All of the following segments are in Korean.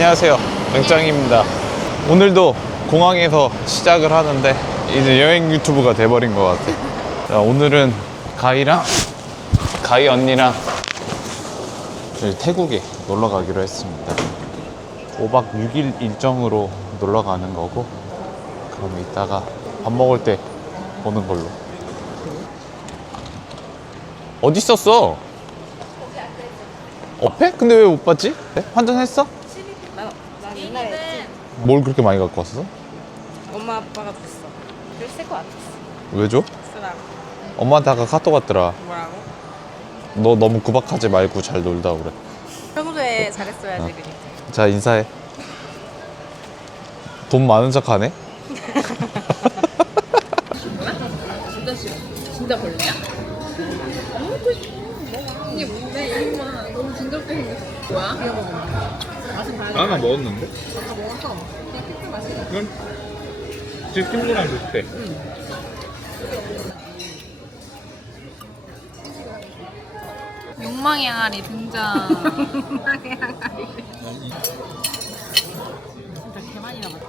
안녕하세요. 영짱입니다. 오늘도 공항에서 시작을 하는데 이제 여행 유튜브가 돼버린 것 같아. 자, 오늘은 가희랑 가희 언니랑 저희 태국에 놀러 가기로 했습니다. 5박 6일 일정으로 놀러 가는 거고 그럼 이따가 밥 먹을 때 보는 걸로. 어디 있었어? 앞에? 근데 왜 못 봤지? 네? 환전했어? 난 옛날에 뭘 그렇게 많이 갖고 왔어? 엄마 아빠가 줬어. 쓸거 같았어. 왜 줘? 쓰라고. 엄마한테 아까 카톡 왔더라. 뭐라고? 너 너무 구박하지 말고 잘 놀다 그래. 평소에 잘했어야지 어. 그니까. 자 인사해. 돈 많은 척 하네. 진짜 싫어. 진짜? 안 먹고 싶어. 이게 뭔데? 이름만 너무 징그럽게 생겼어. 뭐야? 하나 먹었는데? 다 먹었어. 그냥 피클 맛이야. 이건 치킨이랑 비슷해. 욕망의 항아리 등장. 욕망의 항아리. 진짜 개많이 남았 이.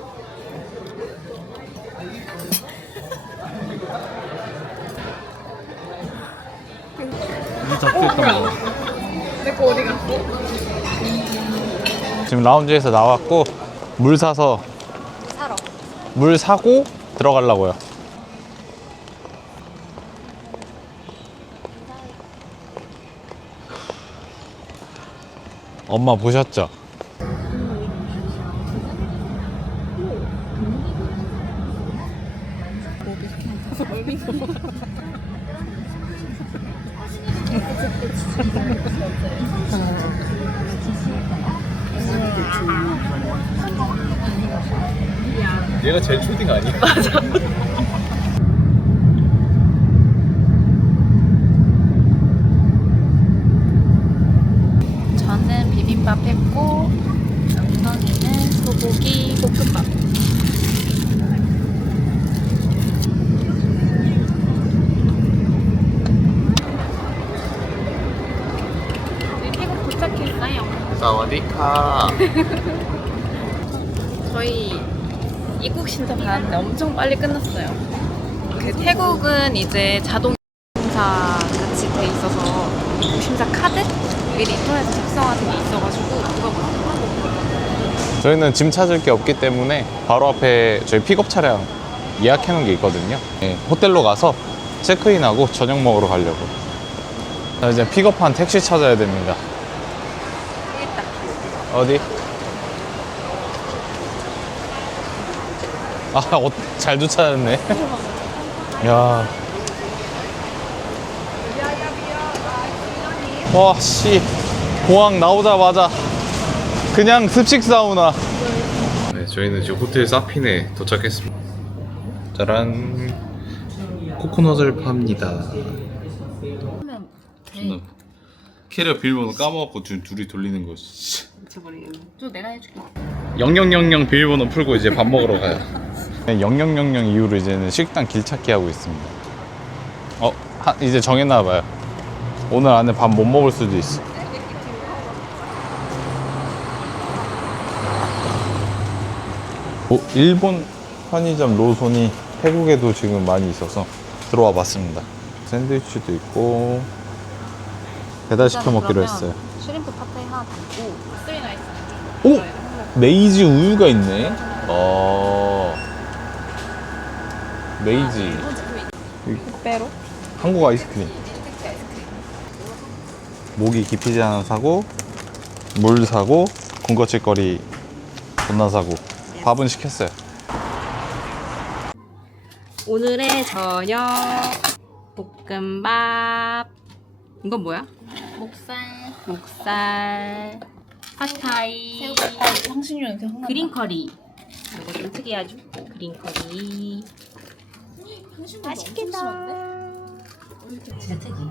내거 어디 갔어? 지금 라운지에서 나왔고 물 사서 사러. 물 사고 들어가려고요. 엄마 보셨죠? 초딩 아니야? 저는 비빔밥 했고, 엉덩이는 소고기 볶음밥. 우리 태국 도착했어요. 사와디카. 저희 입국 신청 받았는데 엄청 빨리 끝났어요. 그 태국은 이제 자동 심사 같이 돼 있어서 입국 심사 카드 미리 인터넷에 작성하는 게 있어가지고 그거 저희는 짐 찾을 게 없기 때문에 바로 앞에 저희 픽업 차량 예약해 놓은 게 있거든요. 예, 호텔로 가서 체크인하고 저녁 먹으러 가려고. 자, 이제 픽업한 택시 찾아야 됩니다. 어디? 아, 어, 잘 주차했네. 야. 와, 씨. 공항 나오자마자 그냥 습식 사우나. 네, 저희는 지금 호텔 사핀에 도착했습니다. 짜란. 코코넛을 팝니다. 존나 캐리어 비밀번호 까먹었고 지금 둘이 돌리는 거. 씨. 또 내가 해줄게. 0000 비밀번호 풀고 이제 밥 먹으러 가요. 0000 이후로 이제는 식당 길 찾기 하고 있습니다. 어, 하- 이제 정했나 봐요. 오늘 안에 밥 못 먹을 수도 있어. 오, 일본 편의점 로손이 태국에도 지금 많이 있어서 들어와 봤습니다. 샌드위치도 있고 배달 시켜 먹기로 했어요. 슈림프 파테이 하나 담고 쓰리 나이스. 오! 메이지 우유가 있네. 어. 메이지. 빼로? 한국 아이스크림. 모기 기피제 하나 사고, 물 사고, 군것질거리 존나 사고. 밥은 시켰어요. 오늘의 저녁 볶음밥. 이건 뭐야? 목살. 목살, 팟타이, 향신료 냄새 확 그린 커리. 이거 좀 특이하죠? 그린 커리. 맛있겠다. 진짜 특이.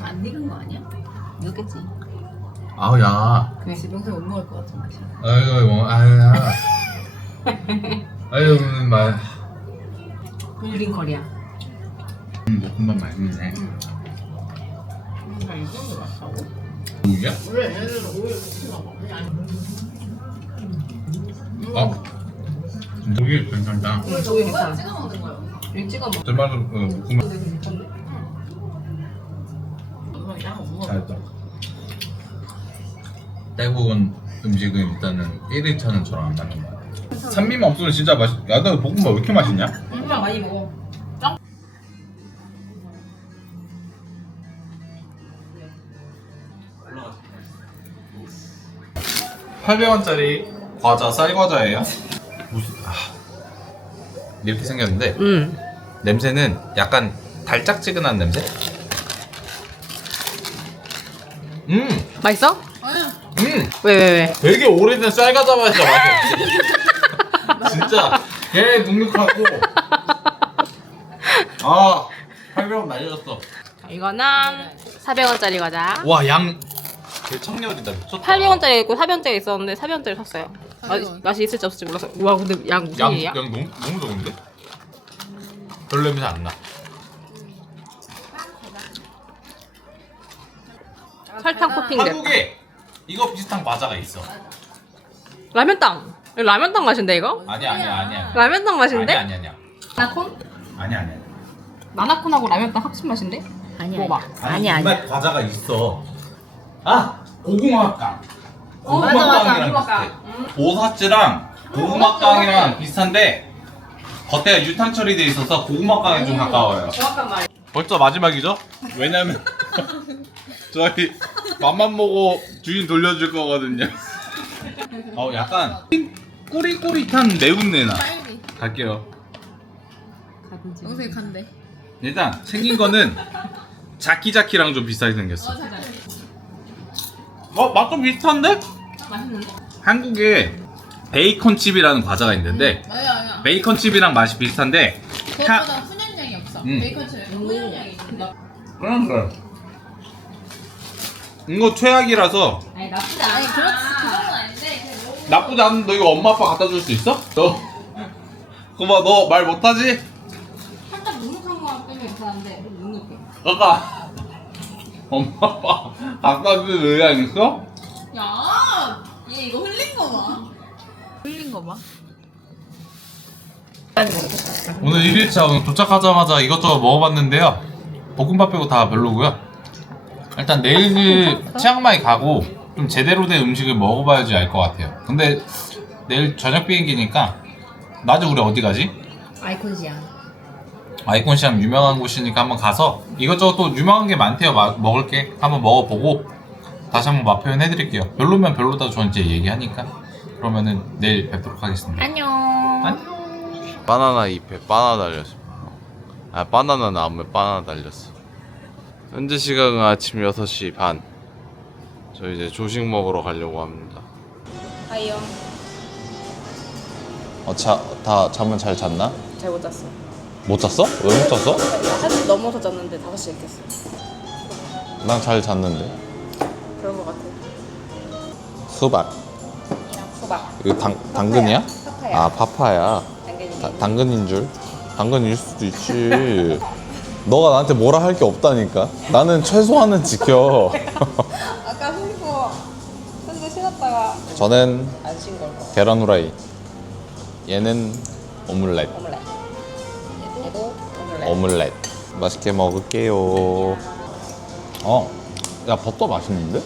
안 익은 거 아니야? 이거겠지. 아우, 야. 그래. 집에서 못 먹을 것 같은 맛이야. 아유, 뭐, 아유, 야. 아유, 말. 그린 커리야. 음, 볶음밥 맛있네. 이 정도 맛있다고? 누구야? 원래 얘네들은 오일 넣지 마. 그냥 어? 저기 괜찮다. 저기 괜찮아. 찍어 먹는 거요. 이 찍어 먹. 제 말은 그 구매. 잘했다. 태국은 음식은 일단은 1일차는 저랑 안 맞는 거 같아. 산미만 없으면 진짜 맛있. 야, 너 볶음밥 왜 이렇게 맛있냐? 그냥 많이 먹어. 800원짜리 과자 쌀과자예요. 무슨 아, 이렇게 생겼는데 응. 냄새는 약간 달짝지근한 냄새. 음, 맛있어? 음, 왜 왜 왜? 되게 오래된 쌀과자 맛이야 맛이. 진짜 개 눅눅하고. 아, 800원 날렸어. 이거는 400원짜리 과자. 와, 양. 개 청년이다. 미쳤다. 800원짜리 있고 400원짜리 있었는데 400원짜리 샀어요. 맛, 맛이 있을지 없을지 몰라서. 우와 근데 양 무슨 양, 일이야? 양 너무, 너무 좋은데? 별 냄새 안 나. 설탕 코팅돼. 한국에 이거 비슷한 과자가 있어. 라면 땅. 이거 라면 땅 맛인데 이거? 아니야, 아니야, 아니야. 라면 땅 맛인데? 아니야, 아니야, 아니야. 나콘? 아니야, 아니야. 나나콘하고 라면땅 합친 맛인데? 아니야. 먹어봐. 아니, 아니야. 과자가 있어. 아, 고구마깡. 어, 맞아, 맞아. 고구마깡이랑 고구마깡. 비슷해. 오사츠랑 고구마깡이랑 비슷한데 겉에가 유탄 처리돼 있어서 고구마깡에 좀 가까워요. 정확한 말. 벌써 마지막이죠? 왜냐면 저희 맘만 보고 주인 돌려줄 거거든요. 어 약간 꾸리꾸리한 매운 내나. 갈게요. 영상이 간대. 일단 생긴 거는 자키자키랑 좀 비슷하게 생겼어. 어 맛도 비슷한데? 맛있는데? 한국에 베이컨 칩이라는 과자가 있는데 아니야 아니야 베이컨 칩이랑 맛이 비슷한데 그것보다 하- 훈연량이 없어 음. 베이컨 칩에 훈연량이 있어 그런 거. 이거 최악이라서 아니 나쁘지 않아. 아니 그렇지 그건 아닌데 그냥 너무 나쁘지 않은데 너 이거 엄마 아빠 갖다 줄 수 있어? 너 그봐 너말 못하지? 살짝 눅눅한 거 때문에 괜찮은데 눅눅해. 아까 엄마 아빠 갖다 줄 의향 있어? 야 얘 이거 흘린 거 봐 흘린 거 봐. 오늘 1일차 오늘 도착하자마자 이것저것 먹어봤는데요. 볶음밥 빼고 다 별로고요. 일단 내일 치앙마이 가고 좀 제대로 된 음식을 먹어봐야지 알 것 같아요. 근데 내일 저녁 비행기니까 낮에 우리 어디 가지? 아이콘시야. 아이콘 시암 유명한 곳이니까 한번 가서 이것저것 또 유명한 게 많대요. 마- 먹을 게. 한번 먹어보고 다시 한번 맛 표현해드릴게요. 별로면 별로다 저는 이제 얘기하니까 그러면은 내일 뵙도록 하겠습니다 안녕. 안녕 바나나 잎에 바나나 달렸어 아 바나나 나무에 바나나 달렸어 현재 시각은 아침 6시 반 저 이제 조식 먹으러 가려고 합니다 하이요. 어, 자, 다 잠은 잘 잤나? 잘 못 잤어. 못 잤어? 왜 못 잤어? 사실 넘어서 잤는데 5시에 깼어. 난 잘 잤는데 그런 거 같아. 수박 수박. 이거 당, 당근이야? 파파야. 아 파파야 당근이. 다, 당근인 줄? 당근일 수도 있지 너가 나한테 뭐라 할 게 없다니까 나는 최소한은 지켜 아까 신고 근데 신었다가 저는 안 신걸 거. 계란 후라이 얘는 오믈렛 오믈렛. 얘도 오믈렛. 오믈렛 맛있게 먹을게요 어, 야 버터 맛있는데?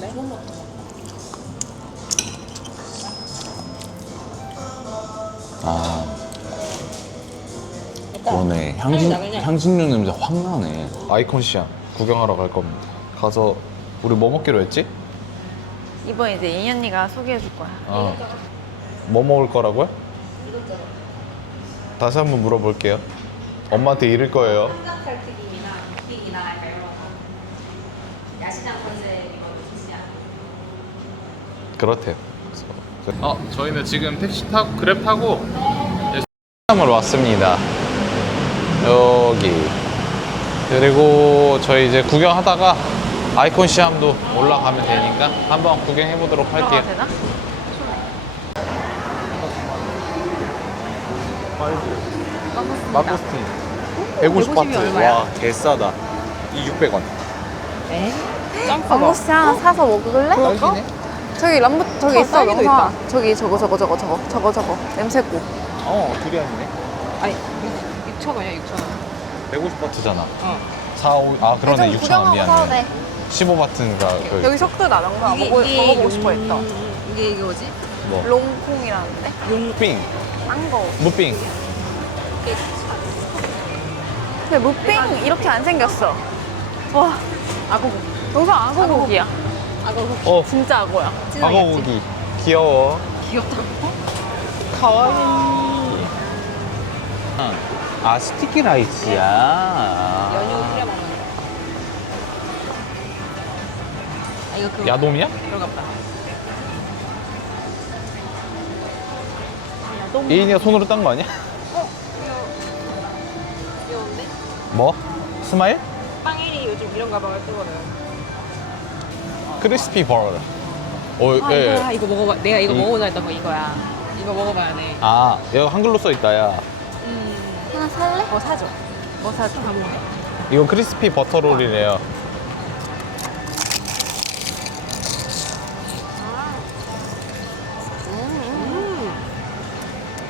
네? 아 그러네 향신, 향신료 냄새 확 나네 아이콘 시장 구경하러 갈 겁니다 가서 우리 뭐 먹기로 했지? 이번 이제 이 언니가 소개해 줄 거야. 어. 뭐 먹을 거라고요? 다시 한번 물어볼게요 엄마한테 잃을 거예요 닭갈튀김이나 튀김이나 약간 이런 거. 야시장 컨셉 이거든 진짜. 그렇대요. 어, 저희는 지금 택시 타고 그랩 타고 시암을 왔습니다. 여기 그리고 저희 이제 구경하다가 아이콘 시암도 올라가면 되니까 한번 구경해 보도록 할게요. 되나? 마포스틴 150 바트 얼마야? 와 개싸다 이 600원 네. 망고스야 사서 먹을래? 딱이네 저기 람보 저기 있어 딸기도 명사. 저기 저거 저거 저거 저거 저거 저거 냄새고. 어 두리안이네 아니 6천 원이야 6천 원 150바트잖아 어. 4, 5, 아 그러네 6,000원 미안해 돼. 15바트인가 그 여기 석드다 명사. 먹어 먹어보고 싶어 했다. 이게 이게 뭐지? 뭐 롱콩이라는데? 빙 딴 거. 무빙 근데 무빙 이렇게 안 생겼어. 와 아고고 명사 악어고기야. 아고고 어 진짜 악어야. 악어 고기 귀여워 귀엽다고? 카와이 아 스티키 라이스야 연유 뿌려 먹는 거. 아 이거 그거 야돔이야? 그런가 보다. 예인이가 손으로 딴 거 아니야? 귀여운데? 뭐? 스마일? 빵일이 요즘 이런 가방을 쓰거든. 크리스피 버거 어, 아 예. 이거야 이거 먹어봐. 내가 이거 이- 먹어보자 했던 거 이거야. 이거 먹어봐야 돼. 아, 이거 한글로 써 있다, 야. 음. 하나 살래? 뭐 사줘. 뭐 사줘? 다 먹어. 이거 크리스피 버터롤이래요.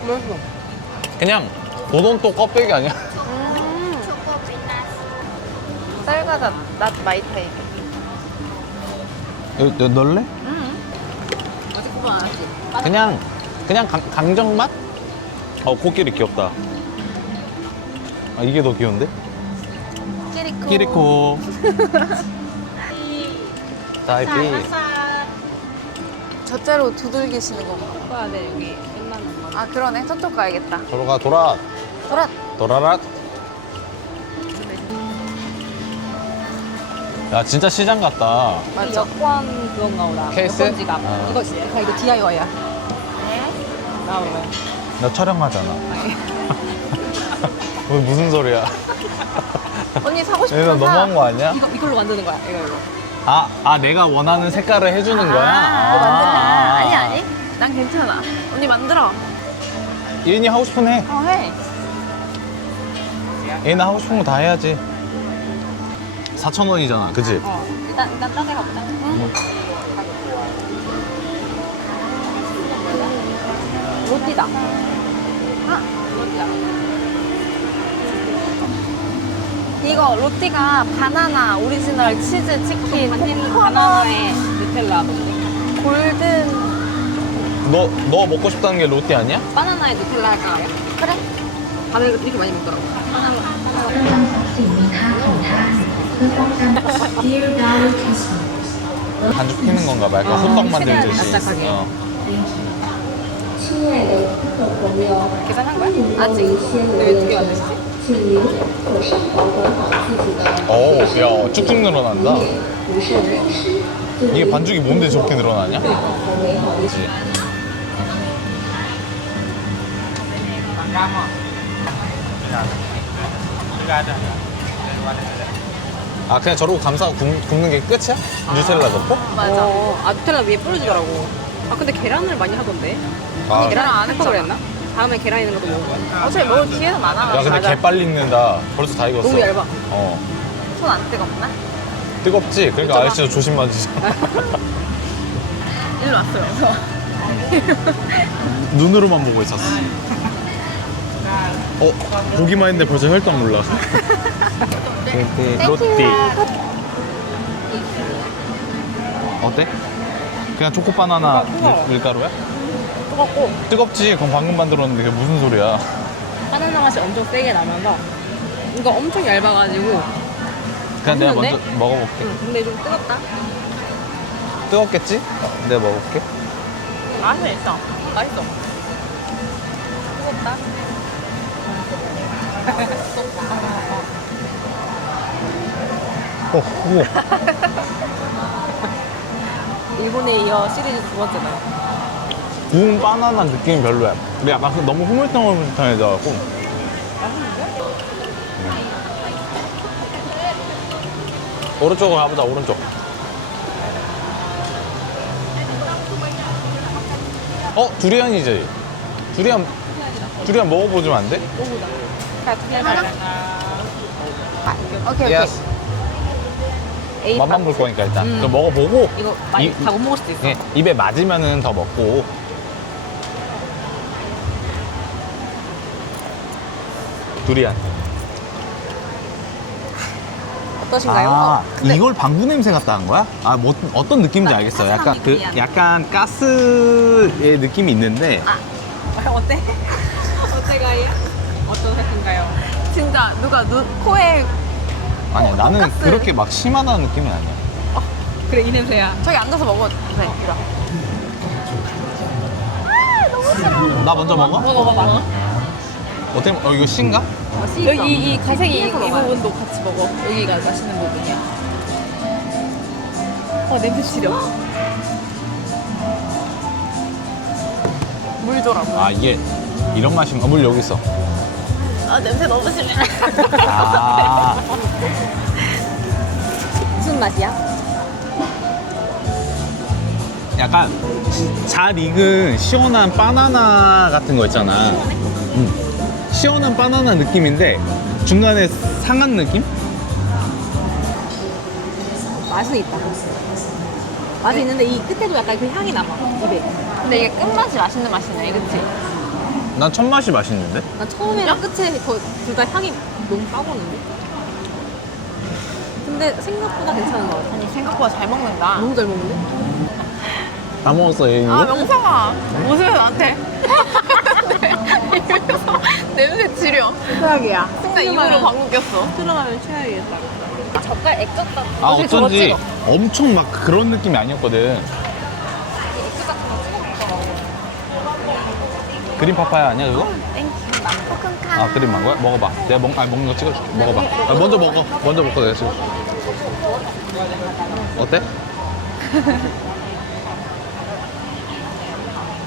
맛있어. 그냥 고돈또 껍데기 아니야? 쌀과자 낫 마이 타입. 너, 너 넣을래? 아직 구분 안 했지? 그냥, 그냥 강, 강정 맛? 어, 코끼리 귀엽다. 아, 이게 더 귀여운데? 끼리코. 끼리코. 딸기. 저째로 두들기시는 거. 오빠야 돼 여기 끝나는 거. 아 그러네. 저쪽 가야겠다. 돌아가, 돌아. 돌아. 돌아라. 야, 진짜 시장 같다. 맞아. 여권 그건가 보다. 케이스? 여권 지갑. 아. 이거지. 아, 이거 DIY야. 네. 나오면. 나 촬영하잖아. 왜 무슨 소리야? 언니 사고 싶은 거 사. 너무한 거 아니야? 이거 이걸로 만드는 거야. 이거 이거. 아, 아 내가 원하는 색깔을 해주는 거야? 아, 너 만들라. 아니 아니. 난 괜찮아. 언니 만들어. 얘니 하고 싶은 해. 어 해. 얘는 하고 싶은 거 다 해야지. 4,000원이잖아. 그치? 어, 일단, 일단 싸게 가보자. 응? 뭐. 로띠다. 아, 로티다. 이거 로티가 바나나 오리지널 치즈 치킨 흰 바나나에 누텔라 골든 너, 너 먹고 싶다는 게 로띠 아니야? 바나나에 누텔라 할까? 그래? 바나나 이렇게 많이 먹더라고. 바나나. 바나나. 반죽 피는 건가 말까 어, 아, 호떡 만들듯이. 어. 계산한 거야? 아직? 어, 야, 쭉쭉 늘어난다. 이게 반죽이 뭔데 저렇게 늘어나냐? 그치. 음. 아, 그냥 저러고 감싸고 굽, 굽는 게 끝이야? 뉴텔라 넣고? 맞아. 어, 아, 누텔라 위에 뿌려주더라고. 아, 근데 계란을 많이 하던데? 아, 계란 안 했잖아. 걸 그랬나? 다음에 계란 있는 것도 먹을 거야. 어차피 먹을 기회는 많아. 야, 근데 맞아. 개 빨리 익는다. 벌써 다 익었어. 너무 얇아. 어. 손 안 뜨겁나? 뜨겁지? 그러니까 아저씨도 조심 만지잖아. 일로 왔어요. 그래서 눈으로만 보고 있었어. 어, 보기만 했는데 벌써 혈당 올라. 로띠. 어때? 그냥 초코 바나나 밀- 밀가루야? 뜨겁고, 뜨겁지? 그럼 방금 만들었는데 그게 무슨 소리야? 바나나 맛이 엄청 세게 나면서, 이거 엄청 얇아가지고, 그냥 내가 맛있는데? 먼저 먹어볼게. 응, 근데 좀 뜨겁다. 뜨겁겠지? 내가 먹어볼게. 맛은 있어. 맛있어. 뜨겁다. 어, 우와. 일본에 이어 시리즈 두 번째다. 구운 바나나 느낌이 별로야. 근데 약간 그 너무 흐물덩흐물덩해져갖고. 오른쪽으로 가보자, 오른쪽. 어, 두리안이지? 두리안, 두리안 먹어보지면 안 돼? 오케이 오케이. Yes. A 맛만 볼 거니까 일단 음. 그럼 먹어보고 이거 많이 이- 다 못 먹을 수도 있어. 예, 입에 맞으면은 더 먹고 두리안 어떠신가요? 아 어, 근데 이걸 방구 냄새 같다 한 거야? 아 뭐, 어떤 느낌인지 나 알겠어요 약간 그 느낌이 약간 가스의 느낌이 있는데 아, 어때? 어때가요? 어떠신가요? 진짜 누가 눈 코에 아니야 어, 나는 가스. 그렇게 막 심하다는 느낌은 아니야 그래 이 냄새야. 저기 앉아서 먹어. 네, 이리 와. 나 먼저 먹어? 먹어 먹어. 어때? 어 이거 신가? 여기 이, 이 갈색이 이, 이. 부분도 같이 먹어. 여기가 맛있는 부분이야. 어 냄새 지려. 물 줘라 물. 아 이게 이런 맛인가? 물 여기 있어 아 냄새 너무 심해. 아 무슨 맛이야? 약간 잘 익은 시원한 바나나 같은 거 있잖아 음. 시원한 바나나 느낌인데 중간에 상한 느낌? 맛은 있다. 맛이 있는데 이 끝에도 약간 그 향이 남아 입에. 근데 이게 끝맛이 맛있는 맛이네, 그치? 난 첫 맛이 맛있는데? 난 처음이랑 끝에 둘 다 향이 너무 까보는데? 근데 생각보다 괜찮은 것 같아. 아니 생각보다 잘 먹는다. 너무 잘 먹는데? 다 먹었어 얘 이거? 아 명상아 무슨 나한테? 이러면서 냄새 지려. 최악이야. 순간 입으로 방구 꼈어. 들어가면 최악이겠다. 젓갈 액젓다. 아 어쩐지 엄청 막 그런 느낌이 아니었거든 그린 파파야 아니야 그거? 땡큐. 포큰카. 아 그린 망고야? 먹어봐 내가 먹, 아니, 먹는 거 찍어줄게 먹어봐 아, 먼저 먹어 먼저 먹고 내가 찍어줄게 어때?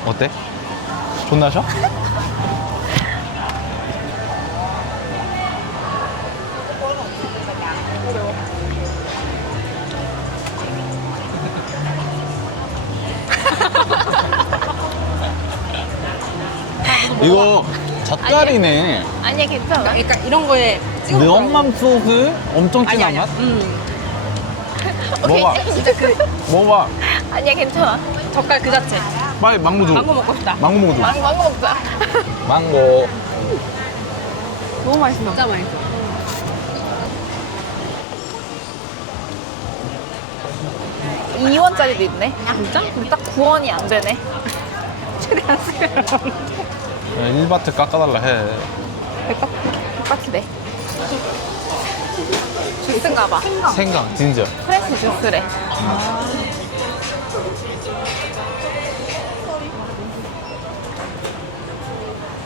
어때? 존나 셔? 이거 젓갈이네 아니야 괜찮아. 그러니까 이런 거에 찍어. 면맘 소스 엄청 아니 진한 아니야. 맛? 음. 먹어봐 진짜 그 먹어봐 아니야 괜찮아. 젓갈 그 자체. 빨리 망고 줘 망고 먹고 싶다. 망고 먹어줘 망고 망고 먹자. 망고 너무 맛있어. 진짜 맛있어. 이원짜리도 있네. 진짜? 근데 딱 9원이 안 되네. 최대한 그냥 1바트 깎아달라 해 똑같이네. 주스인가 봐. 생강 진짜 프레시 주스래.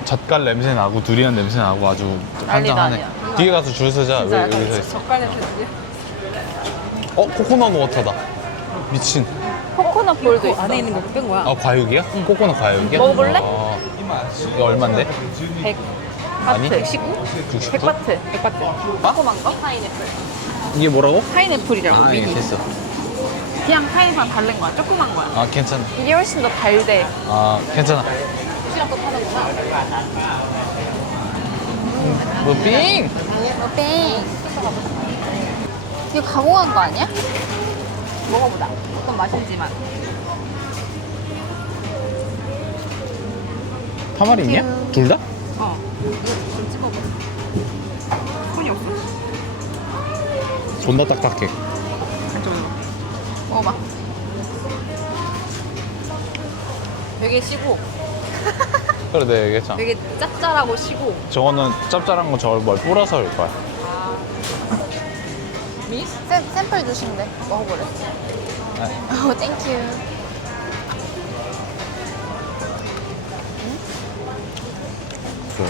젓갈 냄새 나고 두리안 냄새 나고 아주 난리도 한장하네 아니야. 뒤에 가서 줄 서자 왜 진짜 약간 여기서 있어 젓갈 냄새지. 어 코코넛 워터다 미친 코코넛 볼도 있어. 안에 있는 거 뺀 거야. 아 과육이야? 코코넛 과육이야? 먹어볼래? 아, 이거 얼만데? 100 아니? 바트. 19? 99? 100바트. 100 바트. 조그만 거? 파인애플. 이게 뭐라고? 파인애플이라고. 아 미니. 이게 됐어 그냥 파인애플 다른 거야. 조그만 거야. 아 괜찮아 이게 훨씬 더 달대. 아 괜찮아 또 파는구나. 무빙 뺑. 이거 가공한 거 아니야? 먹어보자. 어떤 맛인지만. 파마리 있냐? 둘 다? 어. 이거 좀 찍어봐. 손이 없어. 존나 딱딱해 먹어봐. 되게 시고, 그래 내가 얘기했잖아 되게 짭짤하고 시고. 저거는 짭짤한 거 저걸 뭘 뿌려서 일 거야 미? 샘, 샘플 주신대. 먹어보래. 네. 어, 땡큐. 그래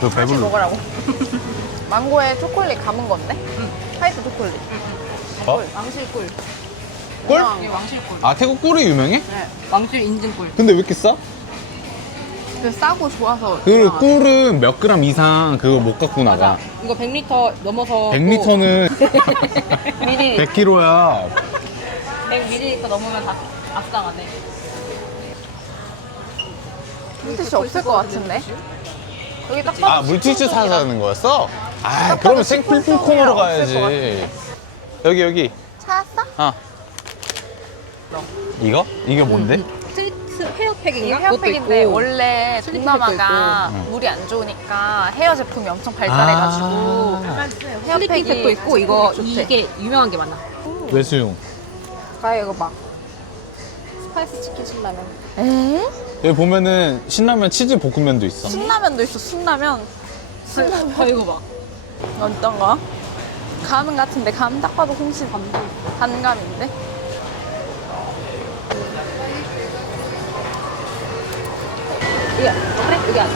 너 같이 배불러 먹으라고. 망고에 초콜릿 감은 건데? 화이트 초콜릿. 어? 왕실꿀. 꿀? 이게 왕실꿀. 아 태국 꿀이 유명해? 네. 왕실 인증꿀. 근데 왜 이렇게 싸? 그 싸고 좋아서. 그 유명하대. 꿀은 몇 그램 이상 그거 못 갖고 나가 이거 100리터 넘어서. 100리터는 미리 100kg야 100ml 넘으면 다 악상하네. 물티슈 없을 것 같은데? 여기 딱 아 물티슈 사자는 거였어? 아 그러면 생필품 코너로 가야지 여기 여기 아. 이거? 이게 뭔데? 스위트 이게 헤어팩인가? 헤어팩인데 원래 슬리핑 동남아가 있고. 물이 안 좋으니까 헤어 제품이 엄청 발달해가지고 아. 슬리핑 팩도 있고 이거 좋대. 이게 유명한 게 많아. 외수용. 가요 이거 봐. 스파이스 치킨 신라면. 에? 여기 보면은 신라면 치즈 볶음면도 있어. 신라면도 있어 신라면 아 이거 봐. 어떤 거? 감 같은데 감 딱 봐도 홍시 단감인데? 이게 그래 이게 안.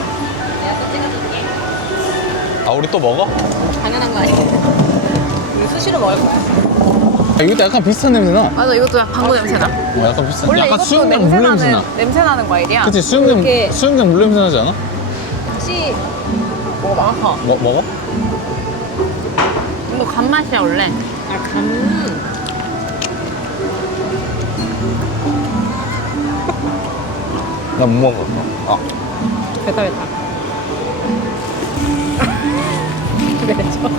내가 또 찍어줄게. 아 우리 또 먹어? 당연한 거 아니야? 우리 수시로 먹을 거야. 아, 이것도 약간 비슷한 냄새 나. 맞아 이것도 약간 방구 냄새 나 어, 약간 비슷한. 원래 약간 이것도 수육냉 냄새 물 냄새 나. 나는 냄새 나는 과일이야 그치 수육냉 이렇게- 수육냉 물 냄새 나지 않아? 혹시 먹어봐 먹 먹어? 이거 간맛이야 원래 아 감. 나못 먹어. 아 뱉다 뱉다. 왜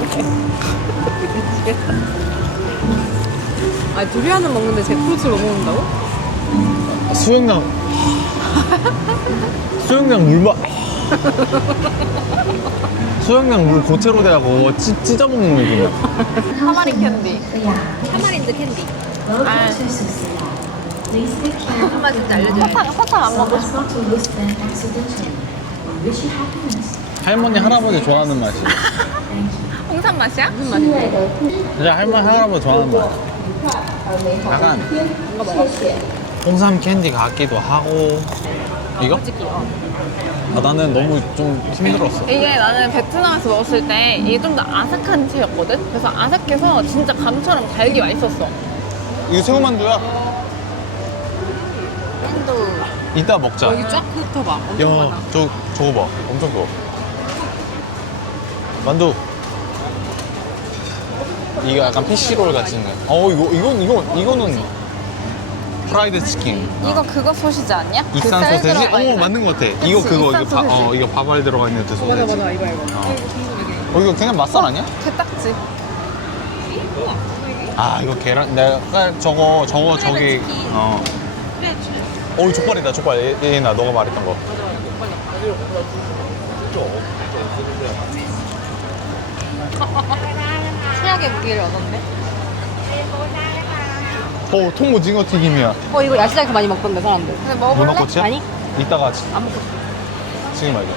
저래? 아 두리안은 먹는데 제프루트를 못 먹는다고? 아, 수영장. 수영장 물맛 수영장 물 고체로 대하고 찢어 먹는 느낌이야 하마리 캔디. 타마린드 캔디. 아. 엄마 진짜 알려줘요. 사탕, 사탕 안 먹고 싶어 할머니 할아버지 좋아하는 맛이야 홍삼 맛이야? 무슨 맛인데? 진짜 할머니 할아버지 좋아하는 맛 약간 홍삼 캔디 같기도 하고. 이거? 아, 나는 너무 좀 힘들었어. 이게 나는 베트남에서 먹었을 때 이게 좀 더 아삭한 채였거든? 그래서 아삭해서 진짜 감처럼 달기 맛있었어 이거 새우만두야. 이따 먹자. 여기 쫙 훑어봐. 엄청 야, 많아. 저 저거 봐, 엄청 커. 만두. 이거 약간 피시롤 같은 거. 어, 이거 이건 이거 이거는 프라이드 치킨. 이거 그거 소시지 아니야? 그 익산 쌀 소세지? 들어가 어, 있는. 맞는 것 같아. 그치, 이거 그거 익산 이거 바, 소세지. 어, 이거 밥알 들어가 있는 그 소세지. 맞아 맞아 이거 이거. 어. 어, 이거 그냥 맛살 아니야? 게딱지 아, 이거 계란 내가 저거 저거 저기 어. 어, 족발이다, 족발. 얘, 얘나 너가 말했던 거. 최악의 무기를 얻었네. 어, 통오징어 튀김이야. 어 이거 야시장에서 많이 먹던데 사람들. 근데 먹어볼래? 문어꼬치야? 아니? 이따가 지- 안 먹고. 지금 말고.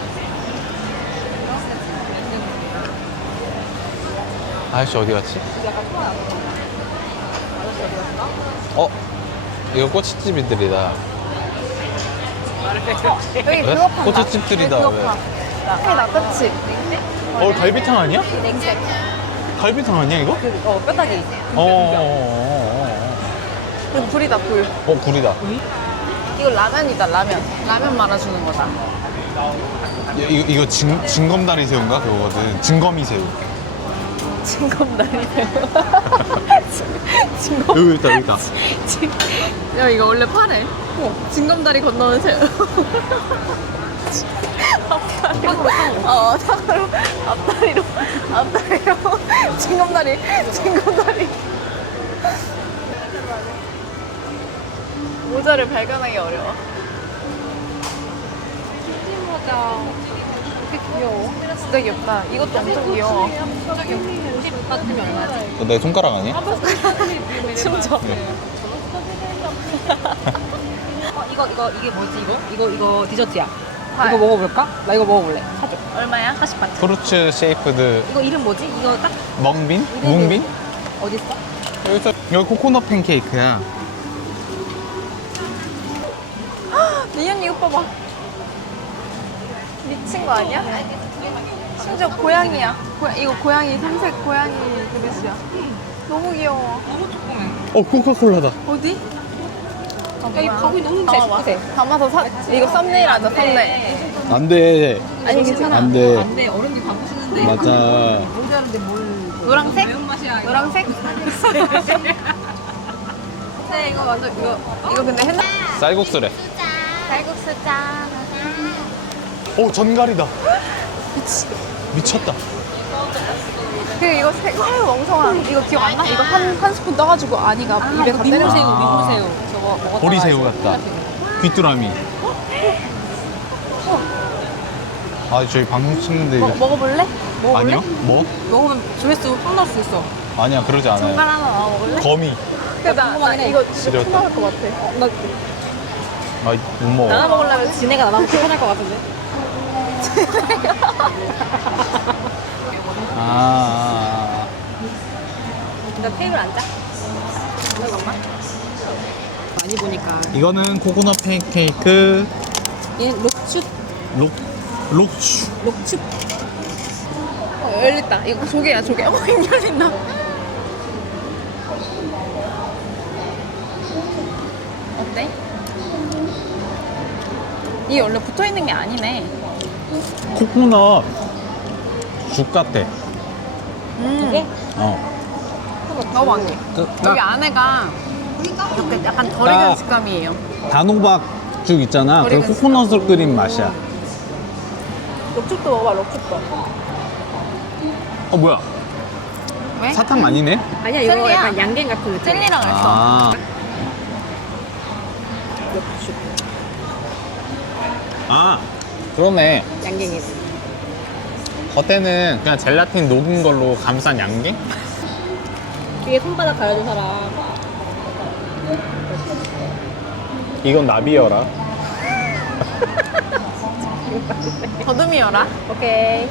아저씨 어디 갔지? 어? 이거 꼬치집이들이다. 여기 왜? 판다 꼬치집들이다, 왜? 파. 나 그치? 어, 갈비탕 아니야? 냉색 갈비탕 아니야, 이거? 그, 어 뼈다귀. 어, 어, 어, 그리고 불이다 불 어, 어. 어, 굴이다. 이거 라면이다 라면 라면 말아주는 거다 이- 이거, 이거 진, 진검다리 새우인가? 그거거든. 진검이 새우. 진검다리 여기 있다, 여기 있다. 야 이거 원래 파래 어, 진검다리 건너는 새우 앞다리로 어 탕으로 앞다리로 앞다리로 진검다리 진검다리 모자를 발견하기 어려워 모자. 되게 귀여워. 진짜 귀엽다 이것도 엄청 귀여워 50 같으면 얼마지? 너내 손가락 아니야? 춤춰 어 이거 이거 이게 뭐지 이거? 이거 이거 디저트야. 아, 이거 먹어볼까? 나 이거 먹어볼래. 사줘. 얼마야? 40바트 프루츠 쉐이프드 이거 이름 뭐지? 이거 딱 멍빈? 이름이- 뭉빈? 어디 있어? 여기서 여기 코코넛 팬케이크야. 리언이 이거 봐봐 미친 거 아니야? 심지어 고양이야 고야, 이거 고양이 삼색 고양이 그릇이야 너무 귀여워 어 코카콜라다. 어디? 야, 이 바구니 너무 예쁘대. 담아서 사 이거 썸네일 하자 썸네일 안 돼. 아니 괜찮아 안 돼. 안 돼 어른들 바꾸 쓰는데. 맞아. 모자른데 뭘? 노랑색? 매운맛이야. 노랑색? 네 이거 완전 이거 이거 근데 했나? 쌀국수래. 쌀국수 짠 오 전갈이다. 미쳤다. 그 이거 새우 멍청한 이거 기억 안 나? 이거 한, 한 스푼 떠가지고 아니가 입에 다 때려 아. 민물새우. 보리새우 같다. 귀뚜라미. 아 저희 방송 찍는데 이거 먹어볼래? 먹어볼래? 아니요? 뭐? 먹으면 조회수 확 나올 수 있어. 아니야 그러지 않아요. 신발 하나 먹을래? 거미. 나, 나 이거 진짜 지렸다. 것 같아 나 아못 먹어. 나눠 먹으려면 지네가 나눠 먹기 편할 것 같은데. 아, 아, 나 테이블 앉아. 많이 보니까. 아. 이거는 코코넛 팬케이크 얘는 록추, 록 록슈. 록추. 어, 열렸다 이거 조개야 조개 어입 열린다 어때? 이게 원래 붙어 있는 게 아니네 코코넛 죽 같아. 이게? 어. 너무 안 돼. 그, 여기 딱 안에가 이렇게 약간 덜 익은 딱. 식감이에요 단호박 죽 있잖아. 그 코코넛을 끓인 맛이야. 록죽도 먹어봐 록죽도 어 뭐야? 왜? 사탕 아니네? 아니야, 이거 젤리야. 약간 양갱 같은 느낌. 젤리랑 했어 아. 록추. 아 그러네. 양갱이지. 겉에는 그냥 젤라틴 녹은 걸로 감싼 양갱? 뒤에 손바닥 가려준 사람. 이건 나비여라. 더듬이어라 오케이.